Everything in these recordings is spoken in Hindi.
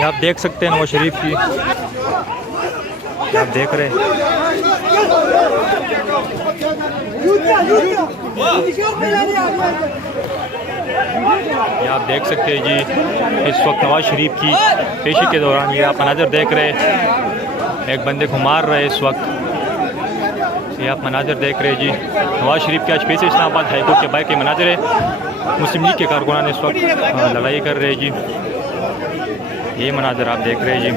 ये आप देख सकते हैं नवाज शरीफ की, आप देख रहे हैं। ये आप देख सकते हैं जी, इस वक्त नवाज शरीफ की पेशी के दौरान ये आप मनाजर देख रहे हैं, एक बंदे को मार रहे हैं इस वक्त। ये आप मनाजर देख रहे हैं जी, नवाज शरीफ के आज पेश इस्लामाबाद हाईकोर्ट के बाहर के मनाजर है। मुस्लिम लीग के कारकुनान इस वक्त लड़ाई कर रहे हैं जी, ये मनाजर आप देख रहे हैं जी।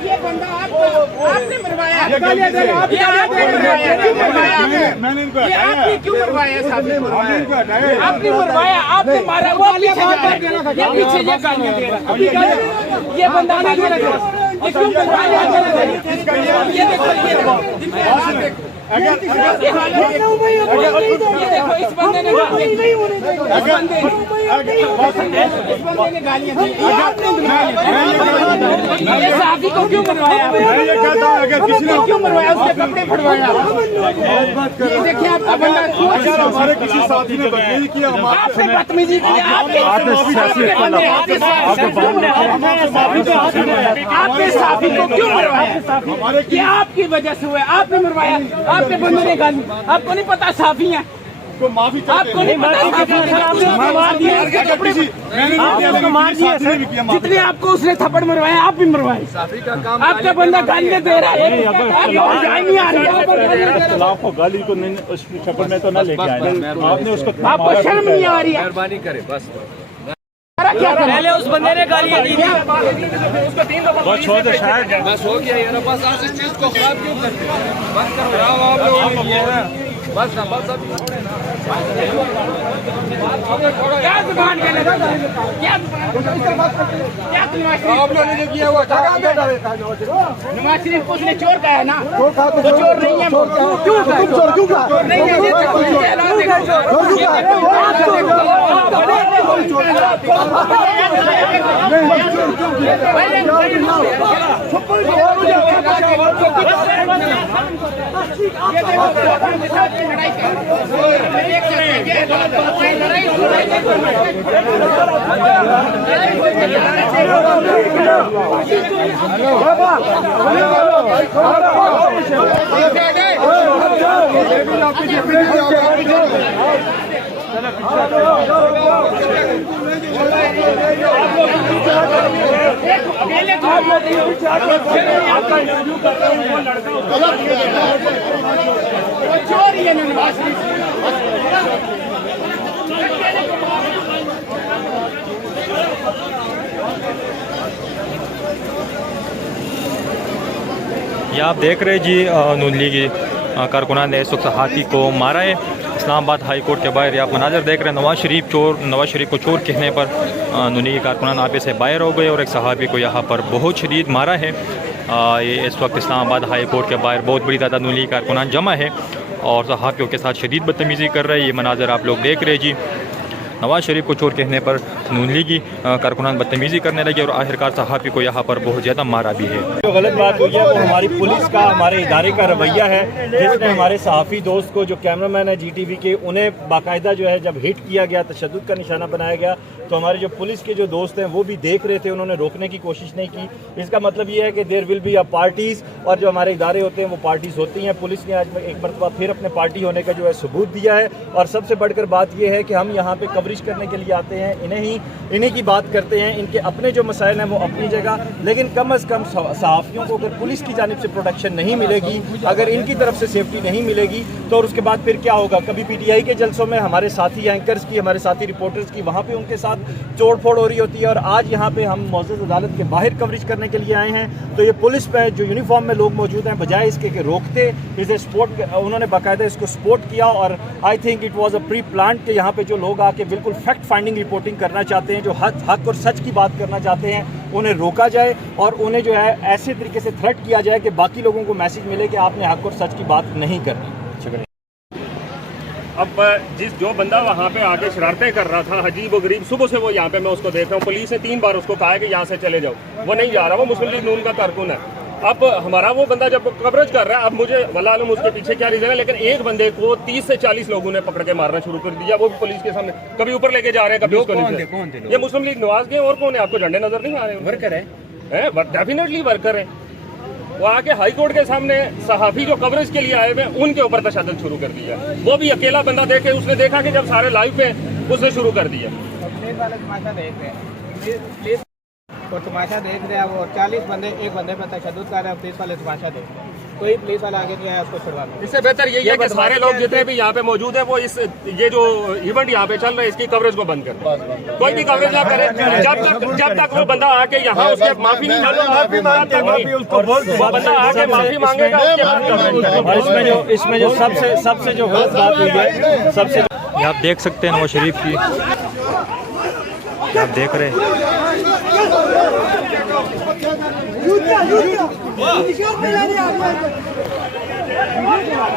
ये बंदा आपने मरवाया, आपने क्यों मरवाया? आपने मरवाया, आपने मारा, वो पीछे ये गालियां दे रहा, ये बंदा ये क्यों मरवाया? ये देखो, इस बंदे ने गालियां दी। साफी को क्यों मरवाया? क्यों मरवाया? उसके कपड़े फटवाया। देखिए आपका बंदा, हमारे किसी साथी ने बदतमीजी किया, आपने बदतमीजी की, आपने साफी को क्यों मरवाया? ये आपकी वजह से हुआ, आपने मरवाया, आपने बंदे ने गाली। आपको नहीं पता साफी है, आपको नहीं पता, जितने आपको उसने थप्पड़ मरवाया आप भी मरवाए। आपका बंदा गालियां दे रहा है, आपको गाली को उस शक्ल में तो न लेके आए, आपने उसको, आपको शर्म नहीं आ रही है? मेहरबानी करे बस। पहले उस बंदे ने गालियां दी, बस छोड़ दे, शायद बस हो गया यार, बस आज इस चीज को खराब क्यों करते हैं? बस कराओ आप लोगों ने किया है, बस ना बस अभी क्या जुबान कहने का, क्या आप लोगों ने जो किया हुआ नवाज शरीफ को उसने चोर कहा है ना, तो चोर नहीं है, क्यों नहीं है? चोर ही है नवाज शरीफ। ये आप देख रहे जी, नून लीगी कारकुनान ने इस वक्त सहाफ़ी को मारा है इस्लामाबाद हाई कोर्ट के बाहर। आप मनाजर देख रहे हैं, नवाज शरीफ को चोर कहने पर नून लीगी कारकुनान आप से बाहर हो गए और एक सहाफ़ी को यहाँ पर बहुत शदीद मारा है। ये इस वक्त इस्लामाबाद हाई कोर्ट के बाहर बहुत बड़ी तादाद नून लीगी कारकुनान जमा है और सहाफ़ियों के साथ शदीद बदतमीज़ी कर रहे हैं। ये मनाजर आप लोग देख रहे हैं जी, नवाज शरीफ को चोर कहने पर नून लीगी कारकुनान बदतमीज़ी करने लगे और आखिरकार सहाफ़ी को यहाँ पर बहुत ज़्यादा मारा भी है। जो गलत बात हुई है वो हमारी पुलिस का, हमारे इदारे का रवैया है, जिसने हमारे सहाफ़ी दोस्त को, जो कैमरामैन है GTV के, उन्हें बाकायदा जो है जब हिट किया गया, तशद्दुद का निशाना बनाया गया, तो हमारे जो पुलिस के जो दोस्त हैं वो भी देख रहे थे, उन्होंने रोकने की कोशिश नहीं की। इसका मतलब ये है कि there will be a parties, और जो हमारे इदारे होते हैं वो पार्टीज़ होती हैं। पुलिस ने आज एक मरतबा फिर अपने पार्टी होने का जो है सबूत दिया है। और सबसे बढ़कर बात यह है कि हम यहाँ पे कवरेज करने के लिए आते हैं, इन्हीं की बात करते हैं, इनके अपने जो मसाइल हैं वो अपनी जगह, लेकिन कम अज़ कम सहाफ़ियों को अगर पुलिस की जानिब से प्रोटेक्शन नहीं मिलेगी, अगर इनकी तरफ से सेफ्टी नहीं मिलेगी, तो और उसके बाद फिर क्या होगा? कभी PTI के जलसों में हमारे साथी एंकर्स की, हमारे साथी रिपोर्टर्स की, वहाँ पर उनके साथ तोड़ फोड़ हो रही होती है, और आज यहाँ पे हम मौजूद अदालत के बाहर कवरेज करने के लिए आए हैं। तो ये पुलिस पे जो यूनिफॉर्म में लोग मौजूद हैं, बजाय इसके कि रोकते, इसे सपोर्ट, उन्होंने बाकायदा इसको सपोर्ट किया। और I think it was a pre plan कि यहाँ पे जो लोग आके बिल्कुल फैक्ट फाइंडिंग रिपोर्टिंग करना चाहते हैं, जो हक और सच की बात करना चाहते हैं, उन्हें रोका जाए और उन्हें जो है ऐसे तरीके से थ्रेट किया जाए कि बाकी लोगों को मैसेज मिले कि आपने हक और सच की बात नहीं करनी। शुक्रिया। अब जो बंदा वहाँ पे आके शरारतें कर रहा था, अजीब व गरीब, सुबह से वो यहाँ पे मैं उसको देख रहा हूँ। पुलिस ने 3 बार उसको कहा है कि यहाँ से चले जाओ, वो नहीं जा रहा, वो मुस्लिम लीग नून का कारकुन है। अब हमारा वो बंदा जब कवरेज कर रहा है, अब मुझे वल्लाह आलम उसके पीछे क्या रीजन है, लेकिन एक बंदे को 30 से 40 लोगों ने पकड़ के मारना शुरू कर दिया, वो भी पुलिस के सामने। कभी ऊपर लेके जा रहे हैं, कभी उसको नीचे। ये मुस्लिम लीग नवाज के और कौन है? आपको झंडे नजर नहीं आ रहे? वर्कर है, डेफिनेटली वर्कर है। वो आके हाई कोर्ट के सामने सहाफी जो कवरेज के लिए आए हुए उनके ऊपर तशद्दुद शुरू कर दिया। वो भी अकेला बंदा देखे, उसने देखा कि जब सारे लाइव पे उसने शुरू कर दिया। और तमाशा देख रहे हैं वो 40 बंदे एक बंदे पर तशद्दुद कर रहे हैं, पुलिस वाले तमाशा देख रहे हैं। कोई पुलिस वाला आगे नहीं आया उसको छुड़वाने। इससे बेहतर यही है कि सारे लोग जितने भी यहाँ पे मौजूद है वो ये जो इवेंट यहाँ पे चल रहा है इसकी कवरेज को बंद कर, कोई भी कवरेज ना करे जब तक वो बंदा आके यहाँ उसके माफी नहीं वो बंदा आके माफी मांगेगा। और इसमें जो सबसे जो गलत बात हुई है, सबसे ये आप देख सकते हैं नवाज शरीफ की, आप देख रहे हैं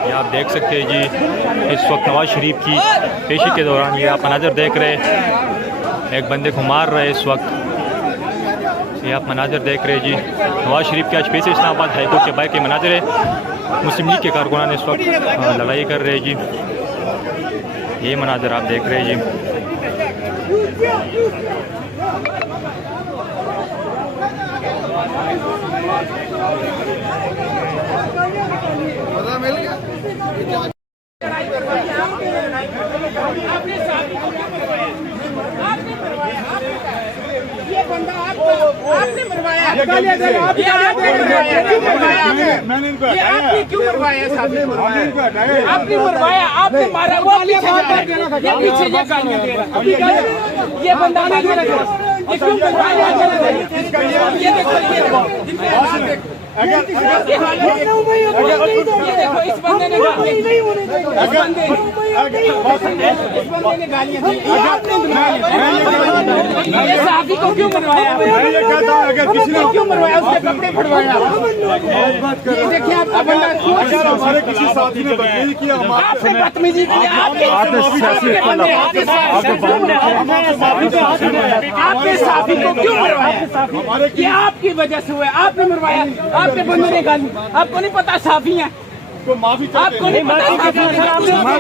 ये आप देख सकते हैं जी, इस वक्त नवाज शरीफ की पेशी के दौरान ये आप मनाजर देख रहे हैं, एक बंदे को मार रहे हैं इस वक्त। ये आप मनाजर देख रहे हैं जी, नवाज शरीफ के आज पेश इस्लामाबाद हाईकोर्ट के बाहर के मनाजर है। मुस्लिम लीग के कारकुनान इस वक्त लड़ाई कर रहे हैं जी, ये मनाजर आप देख रहे हैं जी। ये बंदा आपने मरवाया, ये आपने क्यों मरवाया? आपने मरवाया, आपने मारा, वो पीछे ये गालियां दे रहा है। ये बंदा ये क्यों मरवाया? ये देखो इस बंदे ने गालियां दी, ये साफी को क्यों मरवाया? ये कहता हूं अगर किसी ने क्यों मरवाया? उसके कपड़े फटवाया। ये देखिए आपका बंदा हमारे किसी साथी ने बदतमीजी किया, आपने बदतमीजी की, आपने साफी को क्यों मरवाया? ये आपकी वजह से हुआ, आपने मरवाया, आपने बंदे ने गाली। आपको नहीं पता साफी है, तो माफी आपको नहीं पता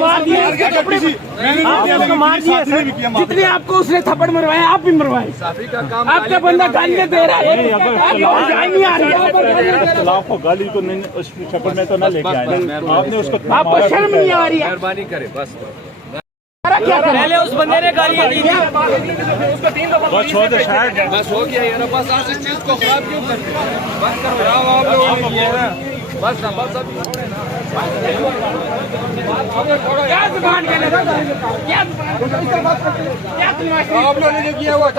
मार दिया, जितने आपको उसने थप्पड़ मरवाया आप भी मरवाए। आपका बंदा गालियां दे रहा है, नहीं आ रही आपको गाली को नहीं, उस शक्ल में तो ना लेके आए, आपने उसको, आपको शर्म नहीं आ रही है? मेहरबानी करे बस। पहले उस बंदे ने गालियां दी, बस हो गया शायद, बस हो गया यार, बस आज इस चीज को खराब क्यों करते हैं? बस करो यार, आप लोगों ने किया है ना, बस ना, बस अभी क्या जुबान का लगा, क्या आप लोगों ने जो किया हुआ